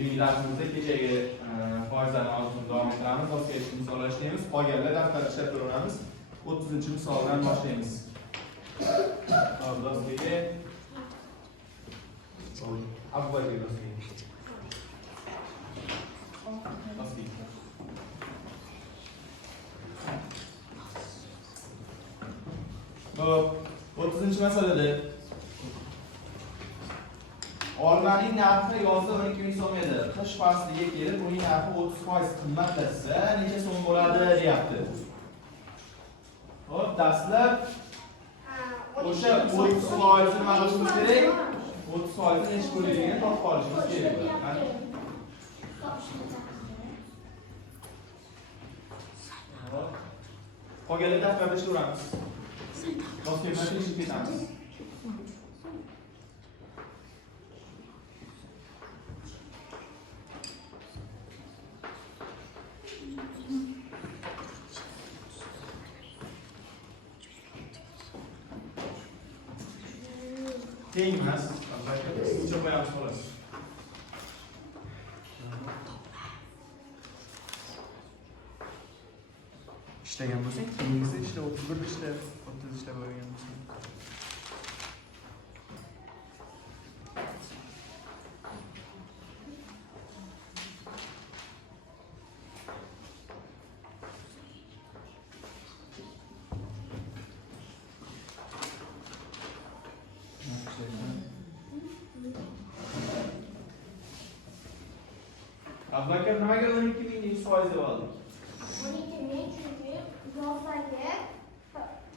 bugungi darsimizda kechagi foizlarni mavzusini davom ettiramiz. Doskaga misollar ishlaymiz. Qolganlar daftar ishlab ko'ramiz. 30-misoldan boshlaymiz. Doskaga avvalgi doskaga. Xo'p, 30-masalada olmaning narxi yozda 12 ming so'm edi. Qish fasliga kelib uning narxi 30% qimmatlashsa necha so'm bo'ladi deyapti. Xo'p, dastlab o'sha 30% nima qilishimiz kerak? 30% necha bo'lganligini topib olishimiz kerak. Qolganlar daftarda ishlayveramiz. Doskaga ishib ketamiz. Teng emas, albatta, uncha qo'yamiz xolos. Ishlagan bo'lsang, keyingisi ishla 31 ishla, 30 ishlab o'rgangan bo'lsang. Abdulakam nimaga 12 ming 100% deb oldik? 12 ming chunki yozdagi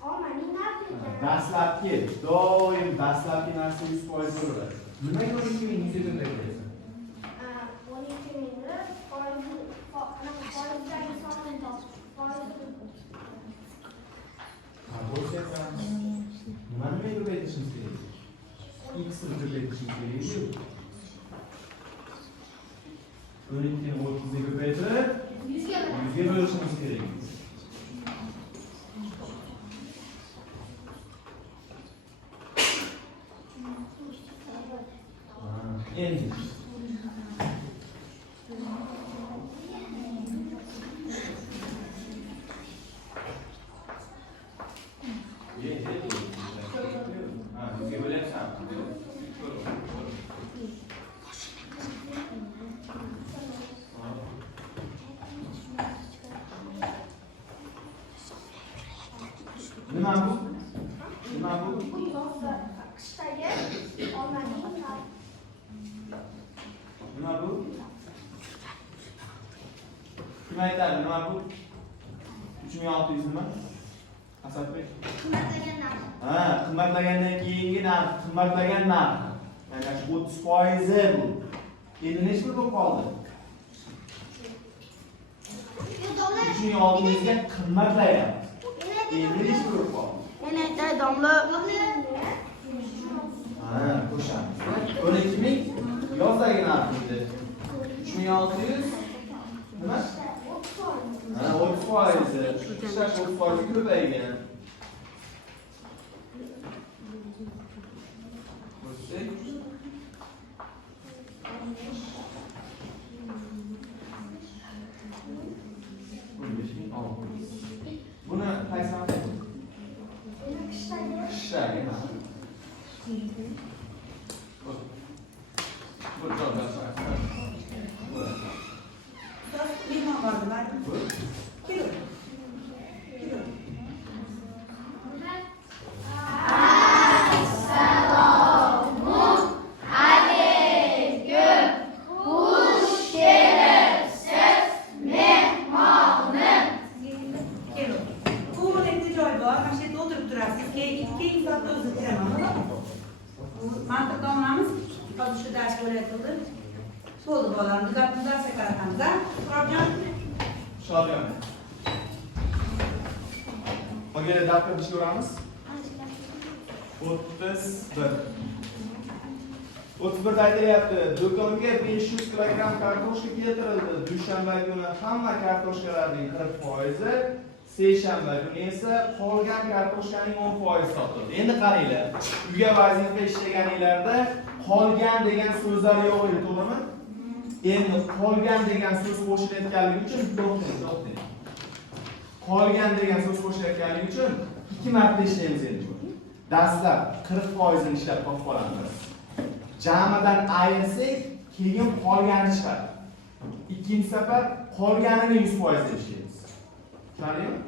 olmaning narxi ekan. Dastlabki, doim dastlabki narsa 100% bo'ladi. Nimaga 12 ming 100 deb aytaysan? 12 mingni foizdagi sonini topib, nimani ko'paytirishimiz kerak? X ni ko'paytirishimiz kerak. 12 ni 30 ga ko'paytirib 100 ga bo'lishimiz kerak. Endi nima bu? bu yozda qishdagi olmaning narxi. Nima bu? Kim aytadi? Nima bu? 3600 nima? Asadbek. Qimmatlagan narx. Ha, qimmatlagandan keyingi narx, qimmatlagan narx. Ya'ni 30% bu. Endi nechta bo'lib qoldi? 3600 ga qimmatlagan. Endi nechta bo'lib qoldi? Men aytay domla. Ha, qo'shamiz. 12 ming yozdagi narx edi. 3600 nima? 30%. Ha, 30%. Ishlash 30% ko'paygan. Bo'lsak buni qaysi qishdagi narx? Bu Bo'ldi bolalarimiz, dars qaratamizda. Turobjon. Shodyon. Qolgan daftarni ishlayveramiz. 31 da aytilyapti. Do'konga 500 kilogramm kartoshka keltirildi. Dushanba kuni hamma kartoshkalarning 40%, seshanba kuni esa qolgan kartoshkaning 10% sotildi. Endi qaranglar. Uyga vazifa ishlaganinglarda qolgan degan so'zlar yo'q edi, to'g'rimi? Endi qolgan degan so'z qo'shilayotganligi uchun to'xtang. Qolgan degan so'z qo'shilayotganligi uchun 2 marta ishlaymiz endi. Dastlab 40% ni ishlab topib olamiz. Jamidan ayirsak, keyin qolganini chiqadi. Ikkinchi safar qolganini 100% deb ishlaymiz. Tushundingmi?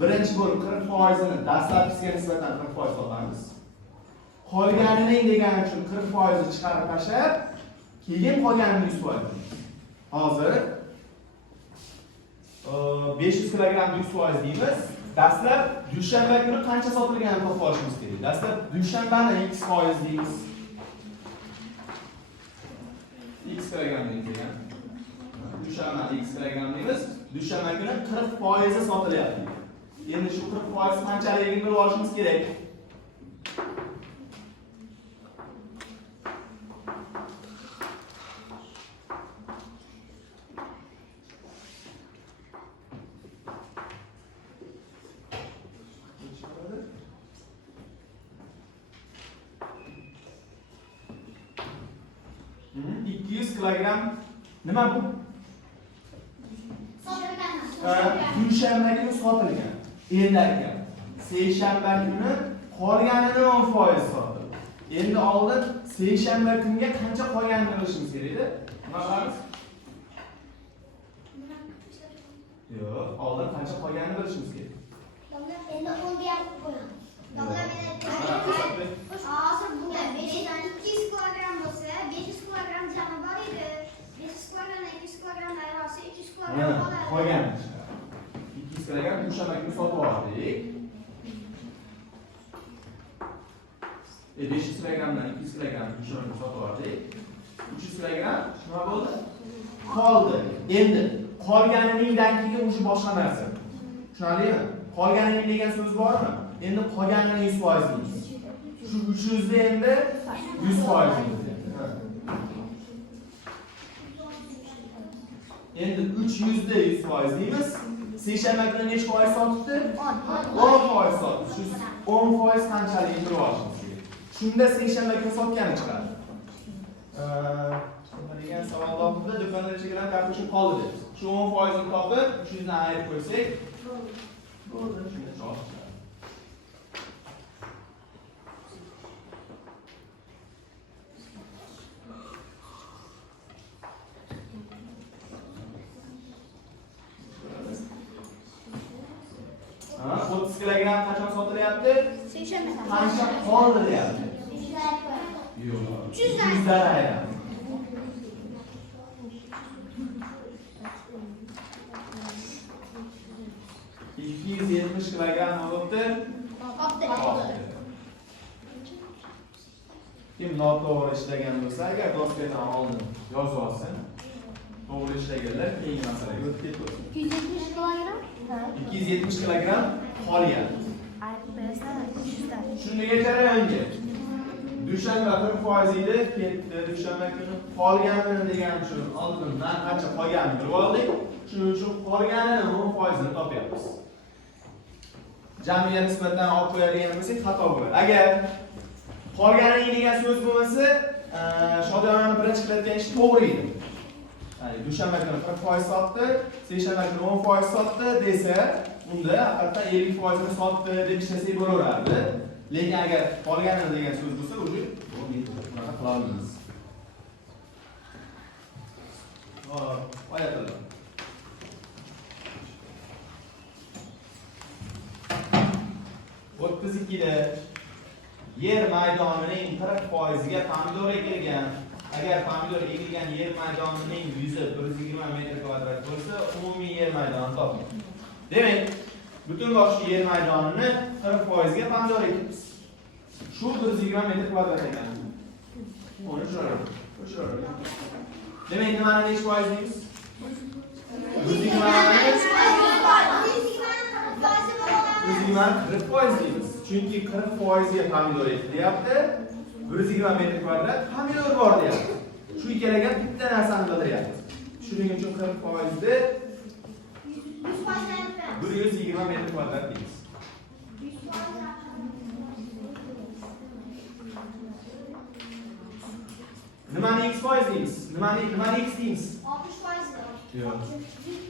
Birinchi bo'lib 40% ni dastlabkisiga nisbatan 40% topamiz. Qolganining degani uchun 40% chiqarib tashlab, keyin qolganini 100%. Hozir 500 kg 100% deymiz. Dastlab dushanba kuni qancha sotilganini topib olishimiz kerak. Dastlab dushanbani x% deymiz. X kg deyilgan. Dushanbani x kg deymiz. Dushanba kuni 40% sotilyapti. Endi shu 40% qanchaligini bilib olishimiz kerak. Hmm, 200 kilogram nima bu? Dushanba kuni sotilgan. Endi aka, seshanba kuni qolganini 10% sotildi. Endi oldin seshanba kunga qancha qolganini bilishimiz kerak edi. Nima qilamiz? Yo'q, oldin qancha qolganini bilishimiz kerak. Endi 10 ga qo'yamiz. Hozir bunga 200 kilogram bo'lsa, 500 kilogram jami bor edi. 500 kilogramdan 200 kilogramni ayirsa 300 kilogram qoladi. Qolgan. 200 kilogram dushanba kuni sotib oldik. 500 kilogramdan 200 kilogram dushanba kuni sotib oldik. 300 kilogram nima bo'ldi? Qoldi. Endi qolganidan keyin o'sha boshqa narsa. Tushunarlimi? Qolganini degan so'z bormi? Endi qolganini 100% deymiz. Shu 300 da endi 100% deymiz. Endi 300 da 100% deymiz. Seshanba kuni necha foiz sotibdi? 10% sotdi. Shu 10% qanchaligini bilib olishimiz kerak. Shunda seshanba kuni sotgani chiqadi. Nima degan savol topdi? Do'konda necha gramm kartoshka qoldi deb. Shu 10% ni topib, 300 dan ayirib qo'ysak, bo'ldi. Shunda javob chiqadi. Ha, 30 kilogram qachon sotilyapti? Seshanba. Qancha qoldi deyapti? Yo'q. 300 dan ayiramiz. 270 kilogram bo'libdi. Qoldi. Kim noto'g'ri ishlagan bo'lsa, agar doskadan oldin yozib olsin, to'g'ri ishlaganlar keyingi masalaga o'tib ketadi. 270 kilogram? 270 kilogram qolyapti. Shunga jarayonga dushanba 40% edi, ketdi. Dushanba kuni qolganini degan uchun oldindan qancha qolganini bilib oldik. Shuning uchun qolganini 10% ni topyapmiz. Jamiga nisbatan olib qo'yadigan bo'lsak xato bo'ladi. Agar qolganining degan so'z bo'lmasa, Shodiyonani birinchi qilayotgan ish to'g'ri edi. Ya'ni dushanba kuni 40% sotdi, seshanba kuni 10% sotdi desa, unda haqiqatdan 50% ni sotdi deb ishlasak bo'laverardi. Lekin agar qolganini degan so'z bo'lsa, o'zi bunaqa qila olmaymiz. Hop, oyatlar. O'ttiz ikkida yer maydonining 40%ga pomidor ekilgan. Agar pomidor ekilgan yer maydonining yuzi 120 metr kvadrat bo'lsa, umumiy yer maydoni toping. Demak, butun boshli yer maydonini 40%ga pomidor ekibmiz. Shu 120 metr kvadrat ekan. Uni tushiramiz. Demak, nimani necha foiz deymiz? 40% deymiz. Chunki 40% ga pomidor ekilyapti. 120 metr kvadrat pomidor bor deyapti. Shu ikkalaga bitta narsani bildiryapti. Shuning uchun 40% da 120 metr kvadrat deymiz. Nimani x x% deymiz? Nimani x deymiz? 60%. Yo'q.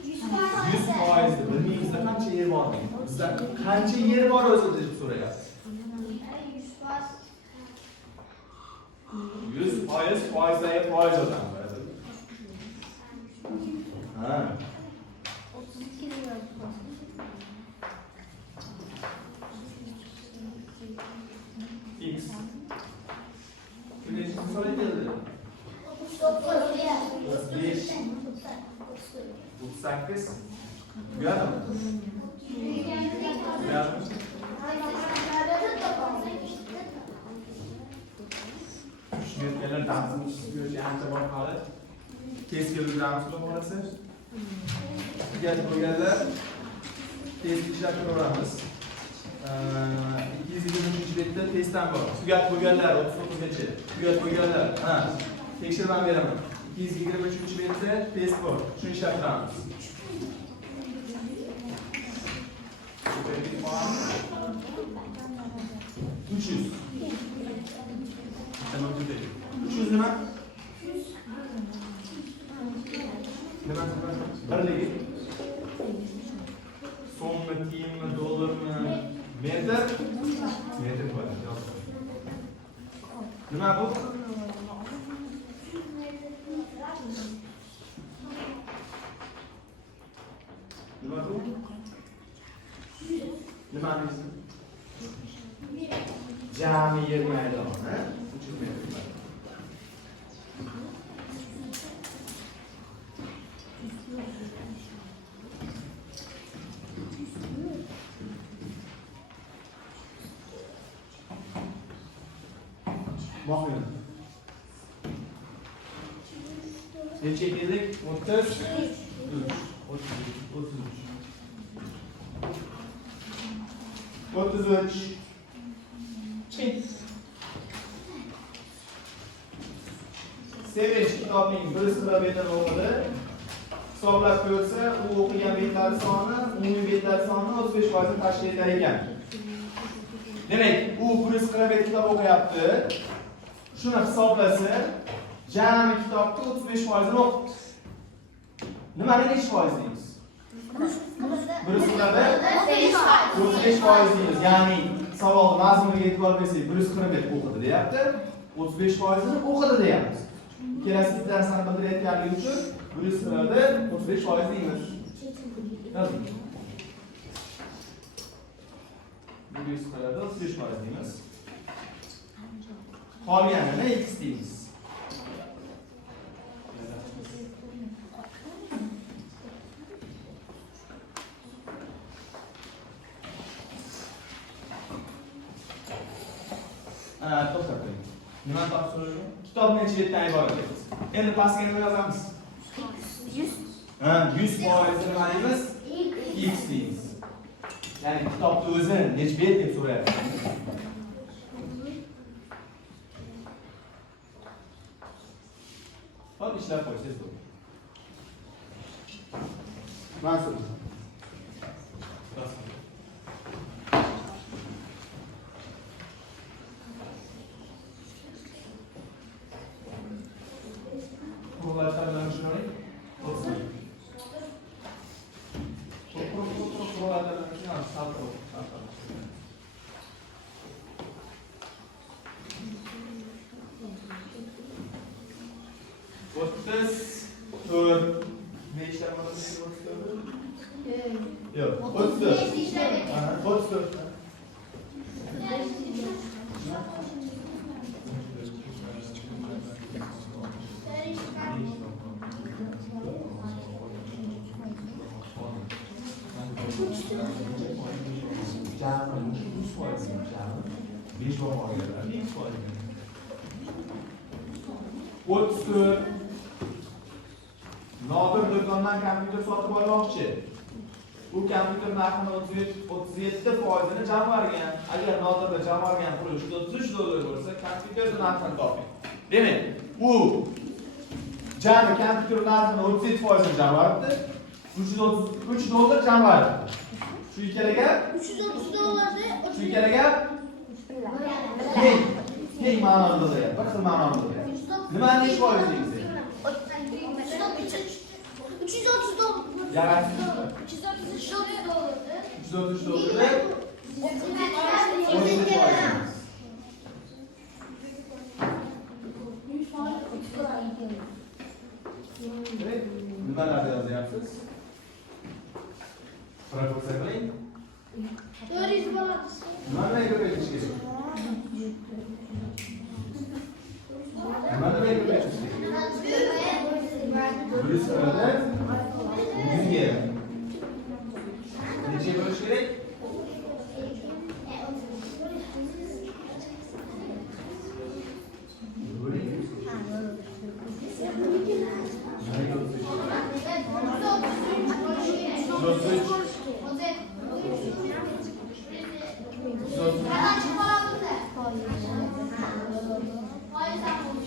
100%. 100%. Bilmingizda qancha yer bor deydi. Bizda qancha yer bor o'zi deb so'rayapti. 100% foizdagi foiz odam. Ha. X. Necha so'raydi keldi? 35. 38. Uyadimi? Uyadimi? Tushunayotganlar darsni tushunishga ancha bor hali. Tez keluvchilarimiz ko'p bo'lsa, tugatib qo'yganlar tez ishlab ko'ramiz. 223 betda testdan bor. Tugatib qo'yganlar 39gacha. Tugatib qo'yganlar. Ha. Tekshirib beraman. 223 betda test bor. Shuni ishlab turamiz. 300. Tamam dedi. 300 nima? Nima? Birligi. So'mmi, tiyinmi, dollarmi, metr? Metr bo'ladi. Nima bu? Nima bu? Nima deysiz? Jami yer maydoni, 300 metr. Bakın. Ne çekildik? 33. 33. Çek. Sevinç kitobning bir sıra betini o'qidi. Hisoblab ko'rsa, u o'qigan betlar soni, umumiy betlar soni 35% tashkil etar ekan. Demak, u bir sıra bet kitob o'qiyapti. Shuni hisoblasa, jami kitobda 35% ni o'qibdi. Nimani necha foiz deymiz? Bir sırada 35% deymiz. Ya'ni savol mazmuniga e'tibor bersak, 140 bet o'qidi deyapti. 35% ni o'qidi deyapmiz. Kelasi darslarni bildirayotganligi uchun 140 35% deymiz. Yozing. 140 35% deymiz. Qolganini x deymiz. To'xtating. Nima topshirish? Kitob necha betdan iborat edi? Endi pastga nima yozamiz? 100. Ha, 100% nima deymiz? X deymiz. Ya'ni kitobni o'zi necha bet deb so'rayapti. Hop, ishlab qo'ysangiz bo'ladi. Mansur. Nodir do'kondan kompyuter sotib olmoqchi. Bu kompyuter narxini 37%ni jamg'argan. Agar Nodirda jamg'argan puli $33 bo'lsa, kompyuterning narxini toping. Demak, u jami kompyuter narxini 37%ni jamg'ardi. $3 jamg'ardi. Shu ikkala gap? $330. Shu ikkala gap? Teng ma'noda deyapti. Bir xil ma'noda deyapti. Nimani nechi foiz deysiz? 330 dollar. Yarasi. 333 dollar. 333 dollar. 17 foiz. Nimalarni yozyapsiz? Proporsiya qiling. 400 dollar. Nimaga ko'paytirish kerak? Nimaga ko'paytirish kerak? 100 qiladi. 100 ga. Necha bo'lish kerak?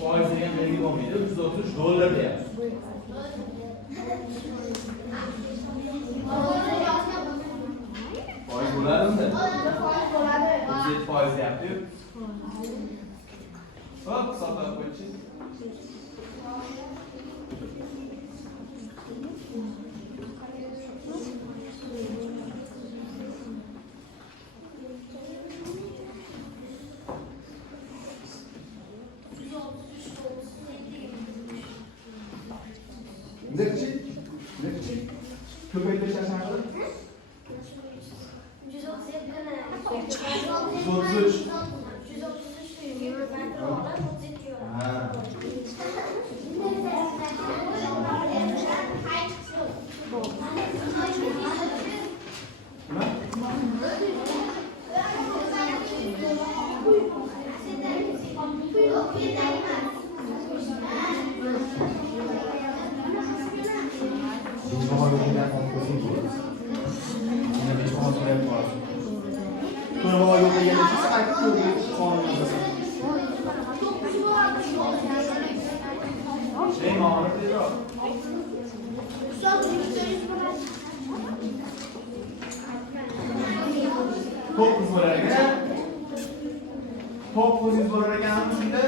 Foiz degan belgi bo'lmaydi. 130 dollar deyapsiz. Foiz bo'ladimi? 37 foiz deyapti-yu. Hop, hisoblab qo'ychi. Nechi? Ko'paytirish asosi? 133. To'qqiz bo'lar ekan. 900 bo'lar ekanmi shunda?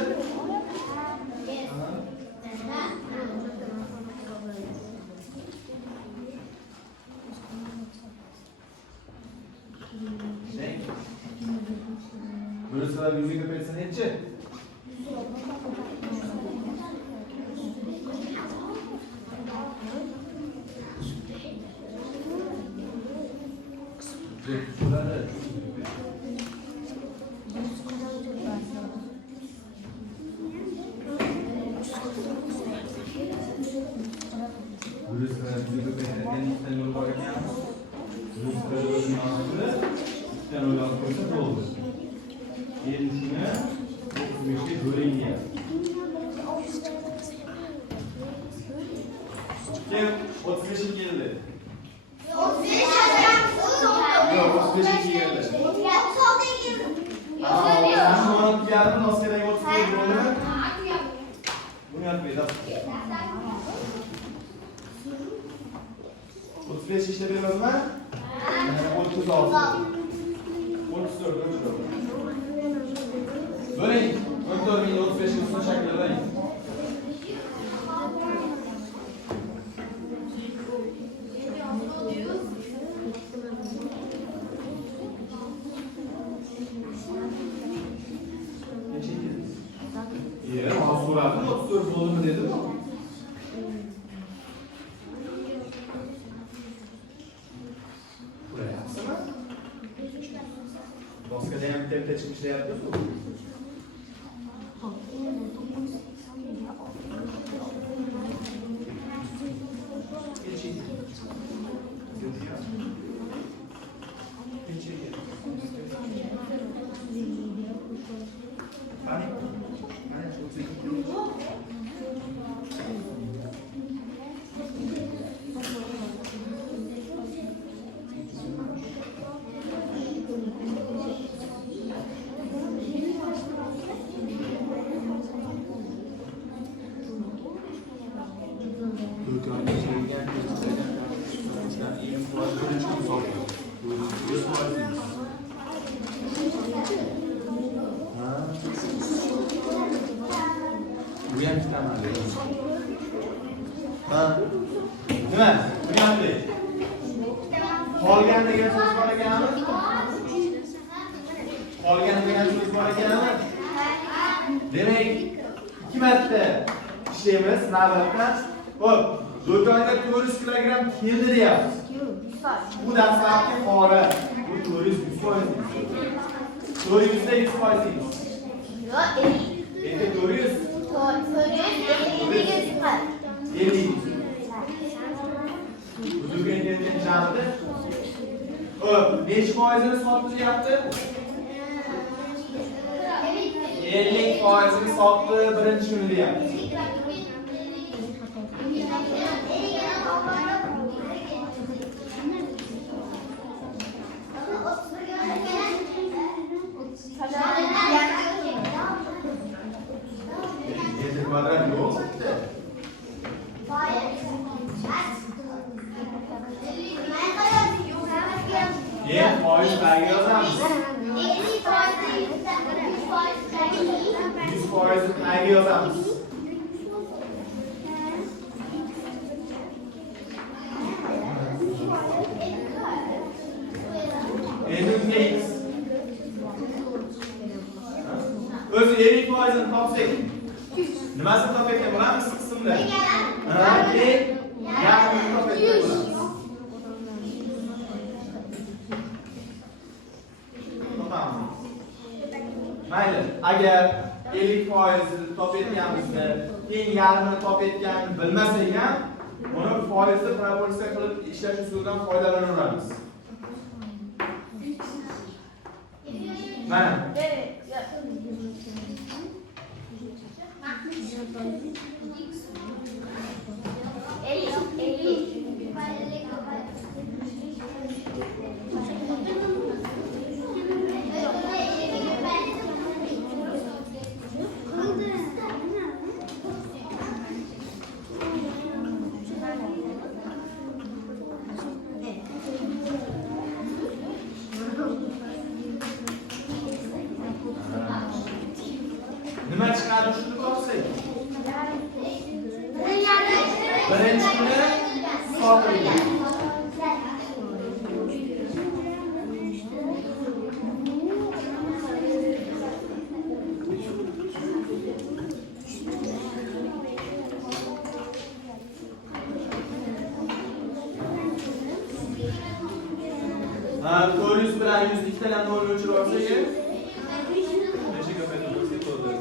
Burası yüzü köpetsen etçi. Ha. Nima? Bunyapti. Qolgan degan so'z bor ekanmi? Qolgan degan so'z bor ekanmi? Demak, 2 marta ishlaymiz navbatdan. Xo'p, do'konga 400 kilogramm keldi deyapmiz. Bu dastlabki qora. Bu 400%. 400 da 100%. Endi 400. 50. Buzugan kelgan jamdi. Xo'p, necha foizini sotilyapti? 50%ni sotdi birinchi kuni deyapmiz. Yetti kvadrat yo'q. Foiz tagiga yozamiz. 100% tagiga yozamiz. Endi neyimiz? O'zi 50%ni topsak, nimasini topayotgan bo'lamiz qismda? Yarmini topayotgan bo'lamiz. Mayli, agar 50% topayotganimizda, keyin yarmini topayotganini bilmasak ham, uni foizni proporsiya qilib ishlash usulidan foydalanaveramiz. Mana. Nima chiqadi shuni topsak? Birinchi kuni sotilgan. Ha, 400 bilan 100 ikkitadan 0 o'chirib olsak, nechaga qaytib bo'lsa bo'ldi.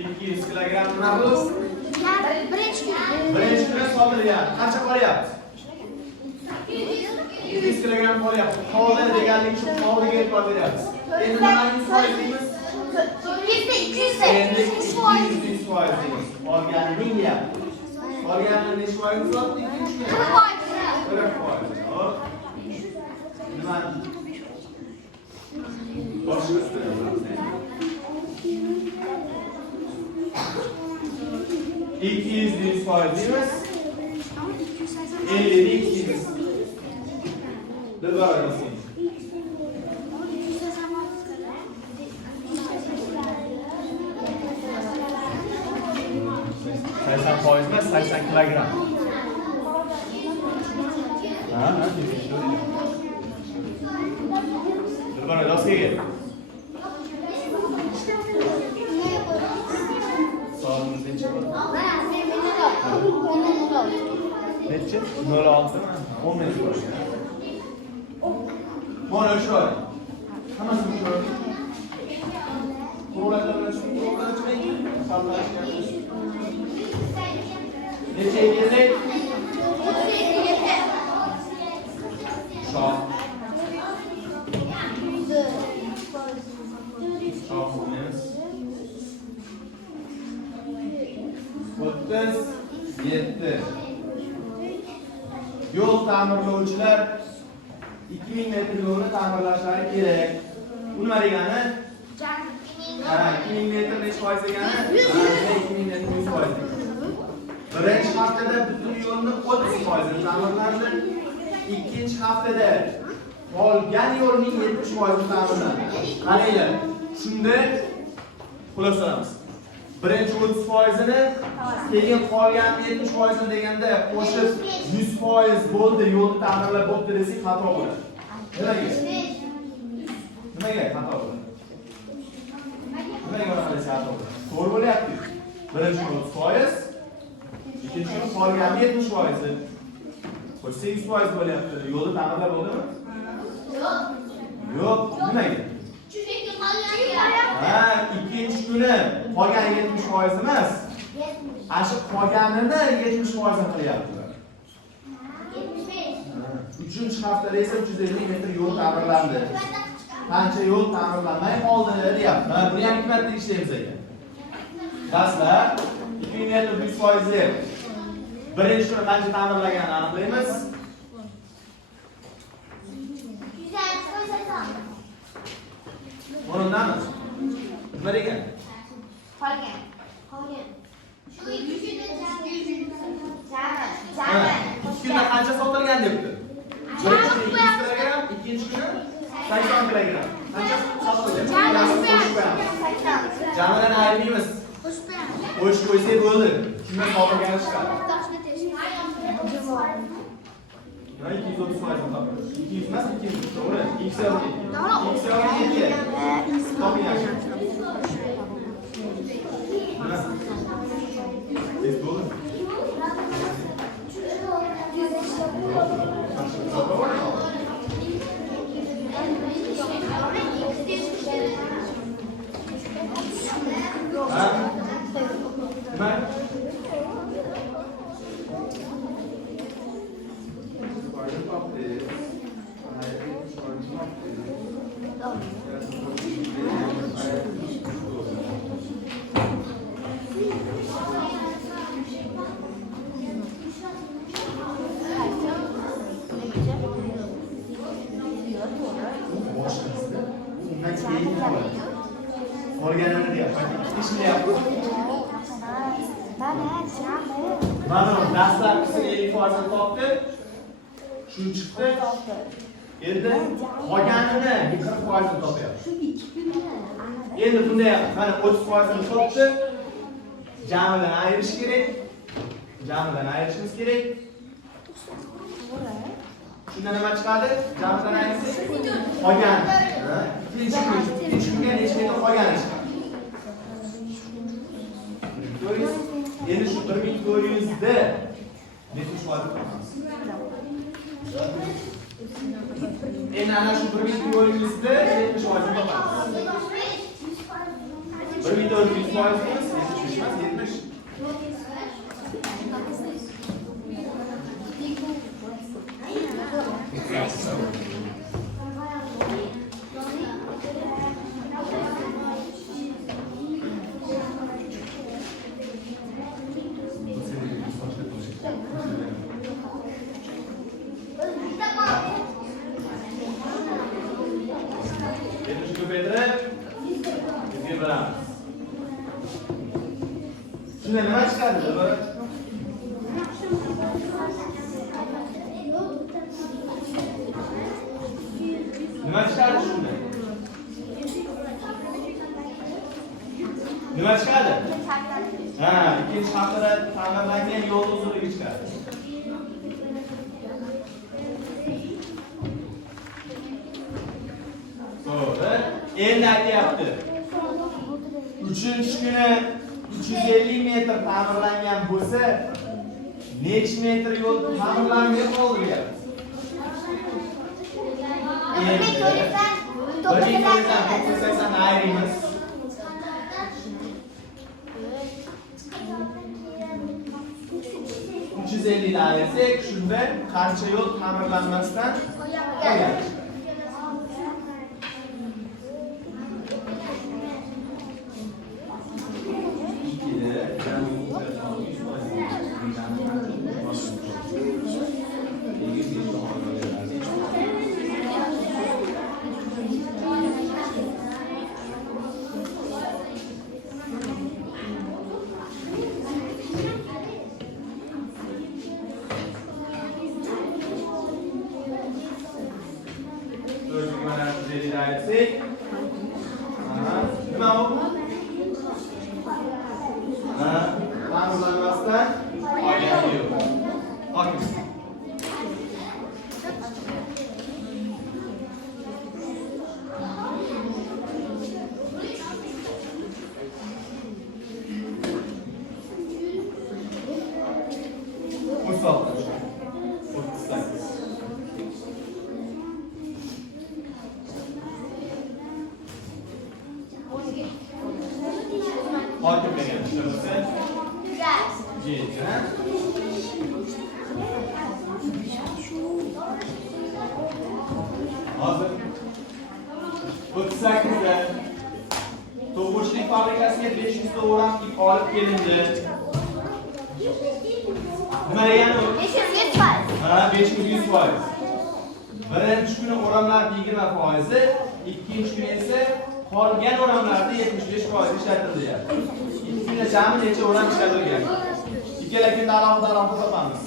200 kilogramm nima bu? Birinchi kuni sotilgan. Qancha qolyapti? 200 kilogramm qolyapti. Qoldi deganlik uchun qoldiga e'tibor beryapmiz. Endi nimani 100% deymiz? Endi 200%. Qolganini deyapti. Qolganini necha foiz sotdik? 40%. Hop. Nimani? Boshqa ustida. 200% deymiz. 50 deymiz. Do'g'ri desin. Foiz emas, 80 kilogramm. Ha, Do'g'ri, doskaga. Soatimiz necha? Necha? 06 mi? 10 minut bo'lgan. Mana shu. Hammasi shu. Qo'llarga bilan chiqing. Necha keldik? Shoh. Shoh bo'lamiz. 37. Yo'l ta'mirlovchilar 2000 metr yo'lni ta'mirlashlari kerak. Bu nima degani? 2000 metr necha foiz degani? 2000 metr 100%. Birinchi haftada butun yo'lni 30% ta'mirlandi. ikkinchi haftada qolgan yo'lning 70% ta'minlandi. Qaranglar. Shunda xulosalamiz. Birinchi 30%ni, keyin qolgan 70%ni deganda qo'shib 100% bo'ldi, yo'lni ta'mirlab bo'ldi desak xato bo'ladi. Nimaga xato bo'ladi? Nimaga unaqa desa xato bo'ladi? To'g'ri bo'lyapti. Birinchi 30%, ikkinchi qolgan 70%. Qo'shsa 100% bo'lyapti. Yo'lni ta'mirlab bo'ldimi? Yo'q. Nimaga? Ha, ikkinchi kuni qolgan 70% emas. Ashi qolganini 70% qilyapti. 3-chi haftada esa 350 metr yo'l ta'mirlandi. Qancha yo'l ta'mirlanmay qoldi deyapti. Buni ham hikmatli ishlaymiz ekan. Dastlab 2000 metr 100% deb birinchi kuni qancha ta'mirlaganini aniqlaymiz. O'rindamiz. Nima degan? Qolgan. Shu 2 kunda qancha sotilgan debdi? Birinchi kuni 200 kilogramm, ikkinchi kuni 80 kilogramm. Qancha sotilgan? Jamidan ayirmaymiz. Qo'shib qo'ysak bo'ldi. Shundan sotilgani chiqadi. Nima 230% topamiz? 200 emas, 200 to'g'ri. X yo'q. X yo'q. Toping yaxshi. Tez bo'ldi. Nima? Qolganini deyapman. Ishlayapti. Mana dastlabkisini 50% topdi. Shu chiqdi. Endi qolganini 40% topyapti. Endi bunda mana 30% topdi. Jamidan ayirish kerak. Jamidan ayirishimiz kerak. Shunda nima chiqadi? Jamidan ayirsak qolgan. Ikkinchi kunga necha metr qolgani chiqadi. Endi shu 1400 da 70% topamiz. Endi ana shu 1400 da 70% topamiz. 1400 foiz emas, 70. Shunda nima chiqadi? Nima chiqadi shunda? Nima chiqadi? Ha, ikkinchi haftada ta'mirlangan yo'l uzunligi chiqadi. To'g'ri. Endi aytyapti. 3-chi kuni 350 metr ta'mirlangan bo'lsa, necha metr yo'l ta'mirlanmay qoldi deyapti. Endi 180 ayiramiz. 350 dan ayirsak, shunda qancha yo'l ta'mirlanmasdan qolgan. belida aytsak. Nima bu? Ta'minlanmasdan olgani yo'q. Okey. Mustafa. 38. Hokim degan ishlar bo'lsa, yeydi, ha? Hozir 38 da to'g'richilik fabrikasiga 500 ta o'ram ip olib kelindi. Nima degani u? 500%. Ha, 500%. Birinchi kuni o'ramlar 20%, ikkinchi kuni esa qolgan o'ramlarda 75% ishlatildi. Ikki kunda jami necha o'ram ishlatilgan? Ikkala kunda alohida topamiz.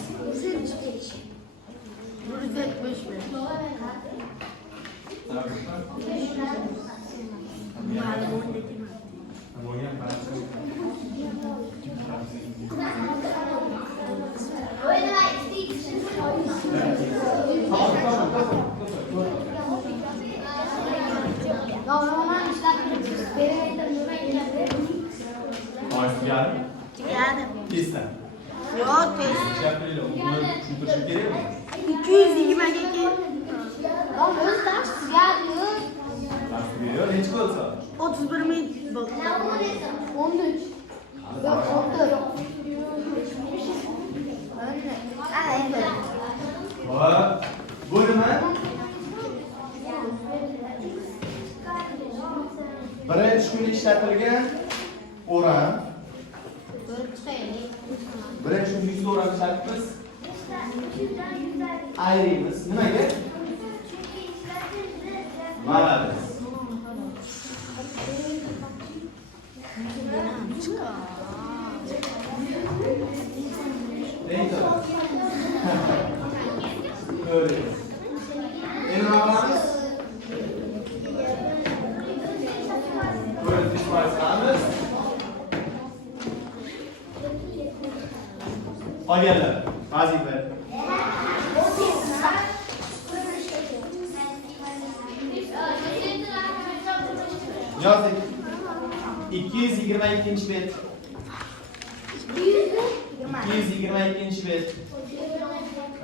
Bu nima? Birinchi kuni ishlatilgan o'ram. Birinchi kuni 100 o'ram ishlatibmiz. Ayrimiz. Nimaga? Mana biz. Neydi? Öyle. Elim ağlamız. Böyle diş başlamız. Ageller. Vazife. Yazdık. 222. bet. 222. bet.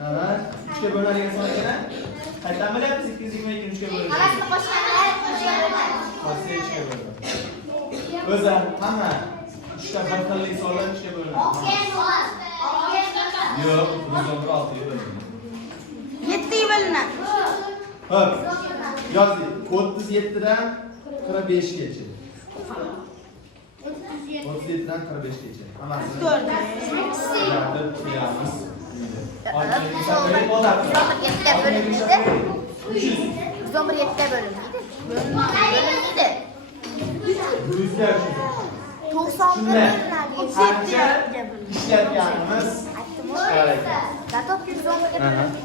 Evet. 3'te bölünürken sonra gene. Kaçtan böyle yaptık? 222 3'te bölünürken. Masaya 3'te bölünür. Özel. Hemen. 3'te bakırlık sonra 3'te bölünür. Yok. 116'yı bölünür. 7'yi bölünür. Hop. Yazdık. 37'den 45'gacha. 37'den 45'gacha. Hammasi. 4. Yaratib qo'yamiz.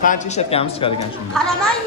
Qancha ishlatganimiz chiqar ekan shunda? Qaramang.